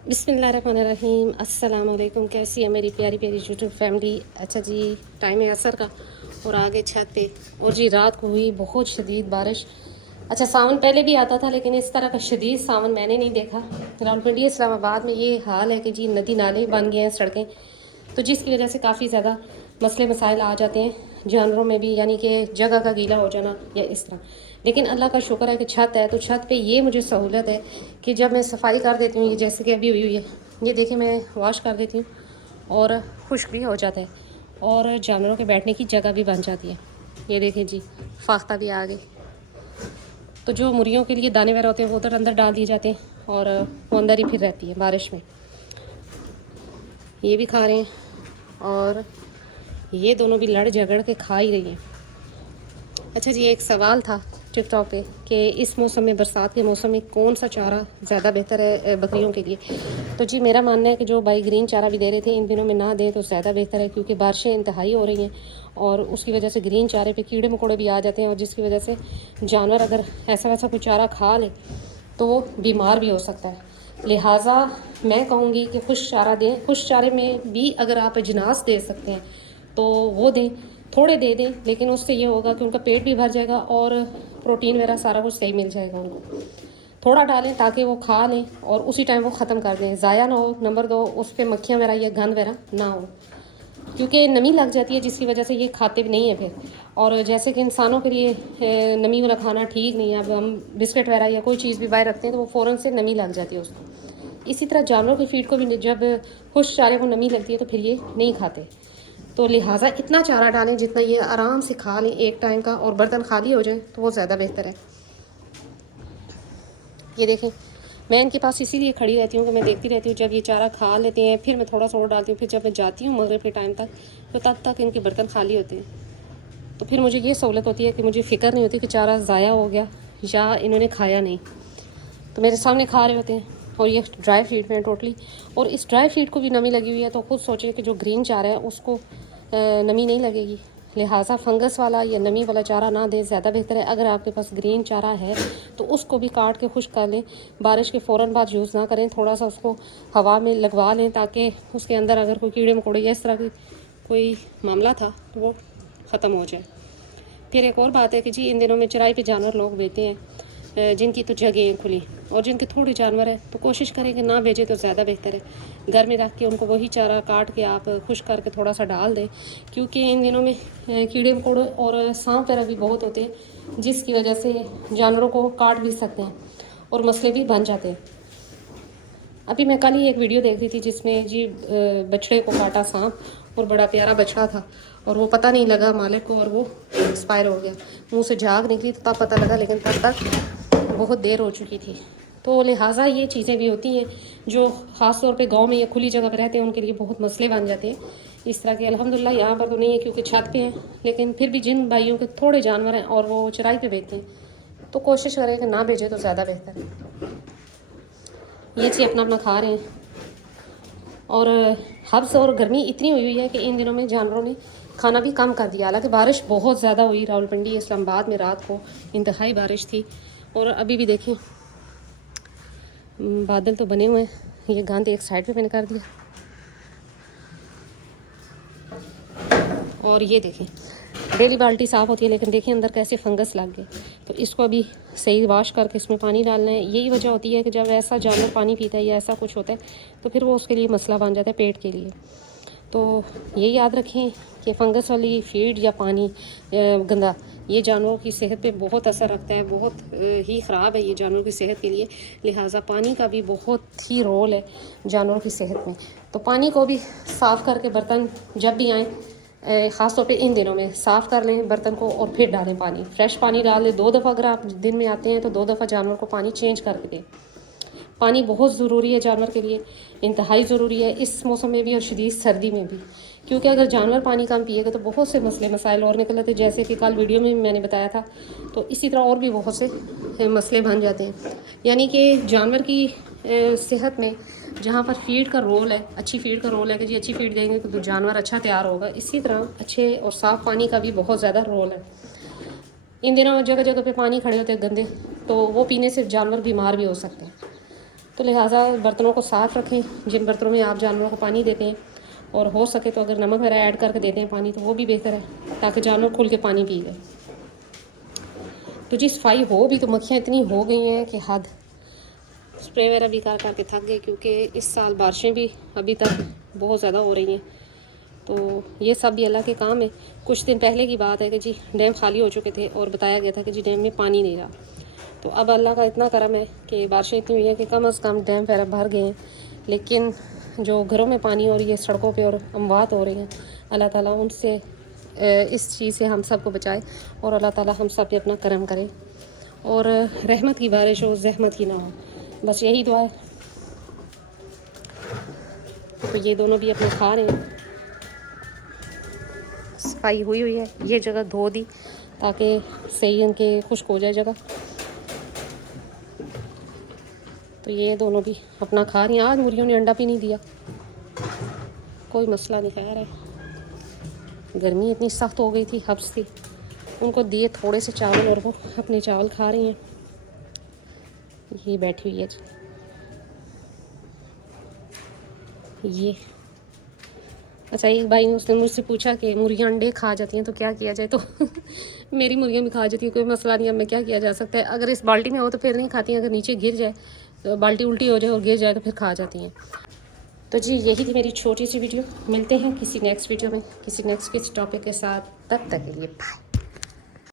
बिस्मिल्लाहिर्रहमानिर्रहीम। अस्सलाम वालेकुम। कैसी है मेरी प्यारी प्यारी यूट्यूब फैमिली। अच्छा जी, टाइम है असर का और आगे छत पे। और जी रात को हुई बहुत शदीद बारिश। अच्छा, सावन पहले भी आता था लेकिन इस तरह का शदीद सावन मैंने नहीं देखा। रावलपिंडी इस्लामाबाद में ये हाल है कि जी नदी नाले बन गए हैं, सड़कें, तो जिसकी वजह से काफ़ी ज़्यादा मसले मसाइल आ जाते हैं जानवरों में भी, यानी कि जगह का गीला हो जाना या इस तरह। लेकिन अल्लाह का शुक्र है कि छत है, तो छत पे ये मुझे सहूलत है कि जब मैं सफाई कर देती हूँ, ये जैसे कि अभी हुई हुई है, ये देखिए मैं वॉश कर देती हूँ और खुश्क भी हो जाता है और जानवरों के बैठने की जगह भी बन जाती है। ये देखें जी, फाख्ता भी आ गई। तो जो मुर्गियों के लिए दाने वगैरह होते हैं वो उधर अंदर डाल दिए जाते हैं और वो अंदर ही फिर रहती है बारिश में। ये भी खा रहे हैं और ये दोनों भी लड़ झगड़ के खा ही रही हैं। अच्छा जी, एक सवाल था टिकटॉक पे कि इस मौसम में, बरसात के मौसम में, कौन सा चारा ज़्यादा बेहतर है बकरियों के लिए। तो जी मेरा मानना है कि जो भाई ग्रीन चारा भी दे रहे थे इन दिनों में ना दें तो ज़्यादा बेहतर है, क्योंकि बारिशें इंतहाई हो रही हैं और उसकी वजह से ग्रीन चारे पे कीड़े मकोड़े भी आ जाते हैं और जिसकी वजह से जानवर अगर ऐसा वैसा कोई चारा खा ले तो वो बीमार भी हो सकता है। लिहाजा मैं कहूँगी कि खुश चारा दें। खुश चारे में भी अगर आप अजनास दे सकते हैं तो वो दें, थोड़े दे दें, लेकिन उससे ये होगा कि उनका पेट भी भर जाएगा और प्रोटीन वगैरह सारा कुछ सही मिल जाएगा उनको। थोड़ा डालें ताकि वो खा लें और उसी टाइम वो ख़त्म कर दें, ज़ाया ना हो। नंबर 2, उस पर मक्खियाँ वगैरह या गंद वगैरह ना हो, क्योंकि नमी लग जाती है जिसकी वजह से ये खाते भी नहीं है फिर। और जैसे कि इंसानों के लिए नमी वाला खाना ठीक नहीं है। अब हम बिस्किट वगैरह या कोई चीज़ भी बाहर रखते हैं तो वो फ़ौरन से नमी लग जाती है उसको। इसी तरह जानवरों की फीड को भी जब खुश चारे को नमी लगती है तो फिर ये नहीं खाते। तो लिहाजा इतना चारा डालें जितना ये आराम से खा लें एक टाइम का, और बर्तन खाली हो जाए तो वो ज़्यादा बेहतर है। ये देखें, मैं इनके पास इसीलिए खड़ी रहती हूँ कि मैं देखती रहती हूँ जब ये चारा खा लेते हैं फिर मैं थोड़ा सा और डालती हूँ। फिर जब मैं जाती हूँ मगरिब के टाइम तक तो तब तक इनके बर्तन खाली होते हैं। तो फिर मुझे ये सहूलत होती है कि मुझे फ़िक्र नहीं होती कि चारा ज़ाया हो गया या इन्होंने खाया नहीं, तो मेरे सामने खा रहे होते हैं। और ये ड्राई फीड में टोटली, और इस ड्राई फीड को भी नमी लगी हुई है, तो खुद सोचें कि जो ग्रीन चारा है उसको नमी नहीं लगेगी। लिहाजा फंगस वाला या नमी वाला चारा ना दें, ज़्यादा बेहतर है। अगर आपके पास ग्रीन चारा है तो उसको भी काट के खुश्क कर लें। बारिश के फ़ौरन बाद यूज़ ना करें, थोड़ा सा उसको हवा में लगवा लें ताकि उसके अंदर अगर कोई कीड़े मकोड़े या इस तरह की कोई मामला था तो वो ख़त्म हो जाए। फिर एक और बात है कि जी इन दिनों में चराई पे जानवर लोग बेचते हैं, जिनकी तो जगह हैं खुली और जिनके थोड़े जानवर हैं, तो कोशिश करें कि ना भेजें तो ज़्यादा बेहतर है। घर में रख के उनको वही चारा काट के आप खुश करके थोड़ा सा डाल दें, क्योंकि इन दिनों में कीड़े मकोड़े और सांप वगैरह भी बहुत होते हैं जिसकी वजह से जानवरों को काट भी सकते हैं और मसले भी बन जाते हैं। अभी मैं कल ही एक वीडियो देख रही थी जिसमें जी बछड़े को काटा सांप, और बड़ा प्यारा बछड़ा था और वो पता नहीं लगा मालिक को और वो एक्सपायर हो गया। मुंह से झाग निकली तो तब पता लगा, लेकिन तब तक बहुत देर हो चुकी थी। तो लिहाजा ये चीज़ें भी होती हैं जो ख़ास तौर पे गांव में या खुली जगह पर रहते हैं उनके लिए बहुत मसले बन जाते हैं। इस तरह के अल्हम्दुलिल्लाह यहाँ पर तो नहीं है क्योंकि छत पे हैं, लेकिन फिर भी जिन भाइयों के थोड़े जानवर हैं और वो चराई पे बेचते हैं तो कोशिश करें कि ना भेजें तो ज़्यादा बेहतर है। ये चीज़ अपना अपना खा रहे हैं। और हब्स और गर्मी इतनी हुई हुई है कि इन दिनों में जानवरों ने खाना भी कम कर दिया। हालांकि बारिश बहुत ज़्यादा हुई रावलपिंडी इस्लामाबाद में, रात को इंतहाई बारिश थी और अभी भी देखें बादल तो बने हुए हैं। ये गंद एक साइड पे मैंने कर दिया और ये देखें डेली बाल्टी साफ़ होती है लेकिन देखिए अंदर कैसे फंगस लग गए। तो इसको अभी सही वॉश करके इसमें पानी डालना है। यही वजह होती है कि जब ऐसा जानवर पानी पीता है या ऐसा कुछ होता है तो फिर वो उसके लिए मसला बन जाता है पेट के लिए। तो ये याद रखें कि फंगस वाली फीड या पानी गंदा ये जानवरों की सेहत पे बहुत असर रखता है, बहुत ही ख़राब है ये जानवरों की सेहत के लिए। लिहाजा पानी का भी बहुत ही रोल है जानवरों की सेहत में। तो पानी को भी साफ़ करके बर्तन जब भी आएँ, ख़ास तौर पे इन दिनों में साफ़ कर लें बर्तन को और फिर डालें पानी। फ्रेश पानी डाल लें 2 दफ़ा। अगर आप दिन में आते हैं तो 2 दफ़ा जानवर को पानी चेंज करके दें। पानी बहुत ज़रूरी है जानवर के लिए, इंतहाई ज़रूरी है इस मौसम में भी और शदीद सर्दी में भी, क्योंकि अगर जानवर पानी कम पिएगा तो बहुत से मसले मसाइल और निकल आते हैं। जैसे कि कल वीडियो में मैंने बताया था, तो इसी तरह और भी बहुत से मसले बन जाते हैं। यानी कि जानवर की सेहत में जहाँ पर फीड का रोल है, अच्छी फीड का रोल है कि जी अच्छी फीड देंगे तो जानवर अच्छा तैयार होगा, इसी तरह अच्छे और साफ़ पानी का भी बहुत ज़्यादा रोल है। इन दिनों जगह जगह पे पानी खड़े होते हैं गंदे, तो वो पीने से जानवर बीमार भी हो सकते हैं। तो लिहाजा बर्तनों को साफ़ रखें, जिन बर्तनों में आप जानवरों को पानी देते हैं, और हो सके तो अगर नमक वगैरह ऐड करके देते हैं पानी तो वो भी बेहतर है, ताकि जानवर खुल के पानी पी लें। तो जी सफाई हो भी तो मक्खियाँ इतनी हो गई हैं कि हद। स्प्रे वगैरह भी कर करके थक गए, क्योंकि इस साल बारिशें भी अभी तक बहुत ज़्यादा हो रही हैं। तो ये सब भी अल्लाह के काम है। कुछ दिन पहले की बात है कि जी डैम खाली हो चुके थे और बताया गया था कि जी डैम में पानी नहीं रहा। तो अब अल्लाह का इतना करम है कि बारिशें इतनी हुई हैं कि कम से कम डैम वगैरह भर गए हैं। लेकिन जो घरों में पानी और ये सड़कों पे और अमवात हो रही हैं, अल्लाह ताला उनसे इस चीज़ से हम सब को बचाए, और अल्लाह ताला हम सब पे अपना करम करे और रहमत की बारिश हो, जहमत की ना हो, बस यही दुआ है। तो ये दोनों भी अपने खा रहे हैं। सफाई हुई है, ये जगह धो दी ताकि सही इनके खुश्क हो जाए जगह। तो ये दोनों भी अपना खा रही हैं। आज मुर्गियों ने अंडा भी नहीं दिया, कोई मसला नहीं, खैर है। गर्मी इतनी सख्त हो गई थी, हब्स थी, उनको दिए थोड़े से चावल और वो अपने चावल खा रही हैं। ये बैठी हुई है जी, ये। अच्छा, एक भाई ने उसने मुझसे पूछा कि मुर्गियाँ अंडे खा जाती हैं तो क्या किया जाए, तो मेरी मुर्गियाँ भी खा जाती हैं, कोई मसला नहीं, अब मैं क्या किया जा सकता है। अगर इस बाल्टी में हो तो फिर नहीं खाती हैं, अगर नीचे गिर जाए तो बाल्टी उल्टी हो जाए और गिर जाए तो फिर खा जाती हैं। तो जी यही थी मेरी छोटी सी वीडियो। मिलते हैं किसी नेक्स्ट वीडियो में, किसी नेक्स्ट टॉपिक के साथ। तब तक के लिए बाय।